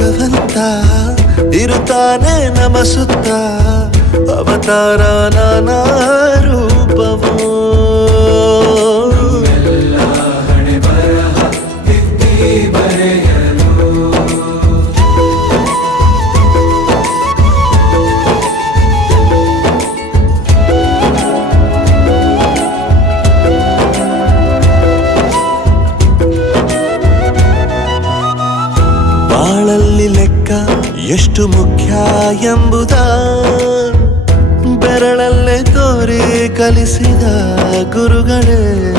ಭಗವಂತ ಇರುತ್ತಾನೆ ನಮ ಸುತ್ತ ಅವತಾರ ನಾನಾ ರೂಪವೋ ಬಾಳಲ್ಲಿ ಲೆಕ್ಕ ಎಷ್ಟು ಮುಖ್ಯ ಎಂಬುದ ಬೆರಳಲ್ಲೇ ತೋರಿ ಕಲಿಸಿದ ಗುರುಗಳೇ.